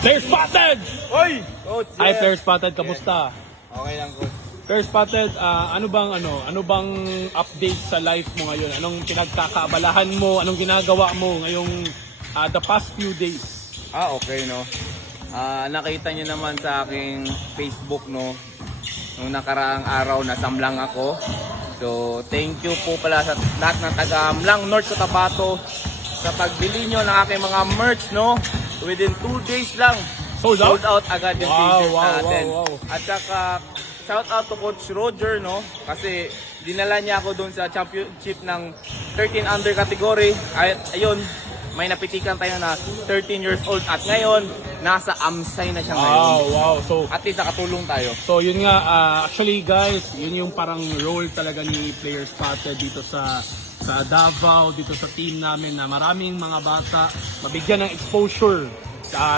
Player Spotted! Oy! Coach, Hi, Player Spotted. Kamusta? Okay lang, coach. Player Spotted, ano bang update sa life mo ngayon? Anong pinagkakaabalahan mo? Anong ginagawa mo ngayong the past few days? Okay, no? Nakita niyo naman sa aking Facebook, no? Nung nakaraang araw, nasamlang ako. So, thank you po pala sa lahat ng taga-Amlang North Cotabato sa pagbili nyo ng aking mga merch, no? Within 2 days lang, Sold out? agad yung Wow, t-shirt wow, natin. wow, wow. At saka, shout out to Coach Roger, no? Kasi dinala niya ako doon sa championship ng 13 under category. Ayun, may napitikan tayo na 13 years old at ngayon, nasa AMSAY na siya ngayon. Wow. So, At least nakatulong tayo. So yun nga, actually guys, yun yung parang role talaga ni Player Spotted dito sa Davao, dito sa team namin na maraming mga bata mabigyan ng exposure.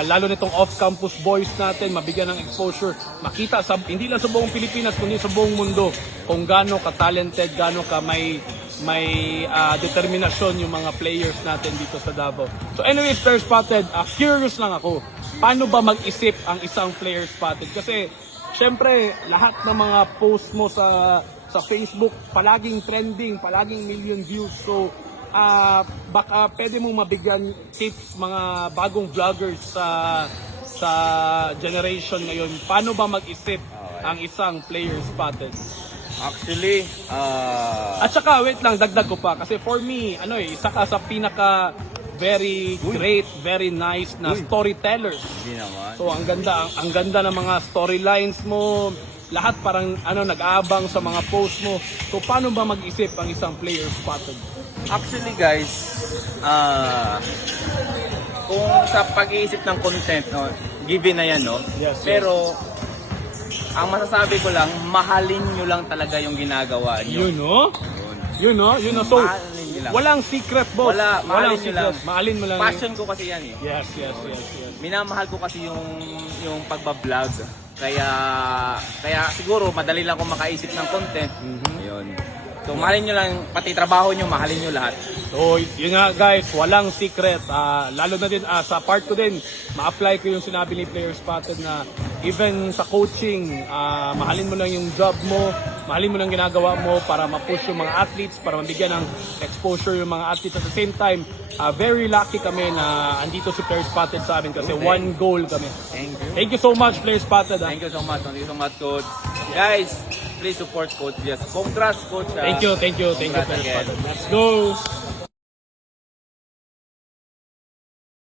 Lalo nitong off-campus boys natin, mabigyan ng exposure. Makita hindi lang sa buong Pilipinas, kundi sa buong mundo kung gaano ka-talented, gaano ka may determinasyon yung mga players natin dito sa Davao. So anyways, Player Spotted, curious lang ako. Paano ba mag-isip ang isang Player Spotted? Kasi syempre lahat ng mga post mo sa Facebook palaging trending, palaging million views. So baka pwede mong mabigyan tips mga bagong vloggers sa generation ngayon. Paano ba mag-isip ang isang Player Spotted? Actually, At saka wait lang, dagdag ko pa kasi for me, isa ka sa pinaka very great, very nice na storytellers. hindi naman. So ang ganda ng mga storylines mo, lahat parang nag-aabang sa mga post mo. So paano ba mag-isip ang isang Player Spotted? Actually guys, kung sa pag-iisip ng content, no, given na yan, no? Yes, Pero, ang masasabi ko lang, mahalin nyo lang talaga yung ginagawa nyo. Yun no? So Mahalin nyo lang. walang secret, boss. Wala, mahalin nyo lang. Mahalin mo lang. Passion ko kasi yan eh. Yes. Minamahal ko kasi yung pagbablog. Kaya siguro madali lang akong makaisip ng content. Ayun. So mahalin nyo lang, pati trabaho nyo, mahalin nyo lahat. So yun nga guys, walang secret. Lalo na din sa part ko din, ma-apply ko yung sinabi ni Player Spotted na even sa coaching, mahalin mo lang yung job mo, mahalin mo lang ginagawa mo para ma-push yung mga athletes, para mabigyan ng exposure yung mga athletes. At the same time, very lucky kami na andito si Player Spotted sa amin kasi one goal kami. Thank you. Thank you so much, Player Spotted. Thank you so much, Coach. Guys, please support Coach Jess. Congrats, Coach. Thank you, Player Congrats again. Spotted. Let's go!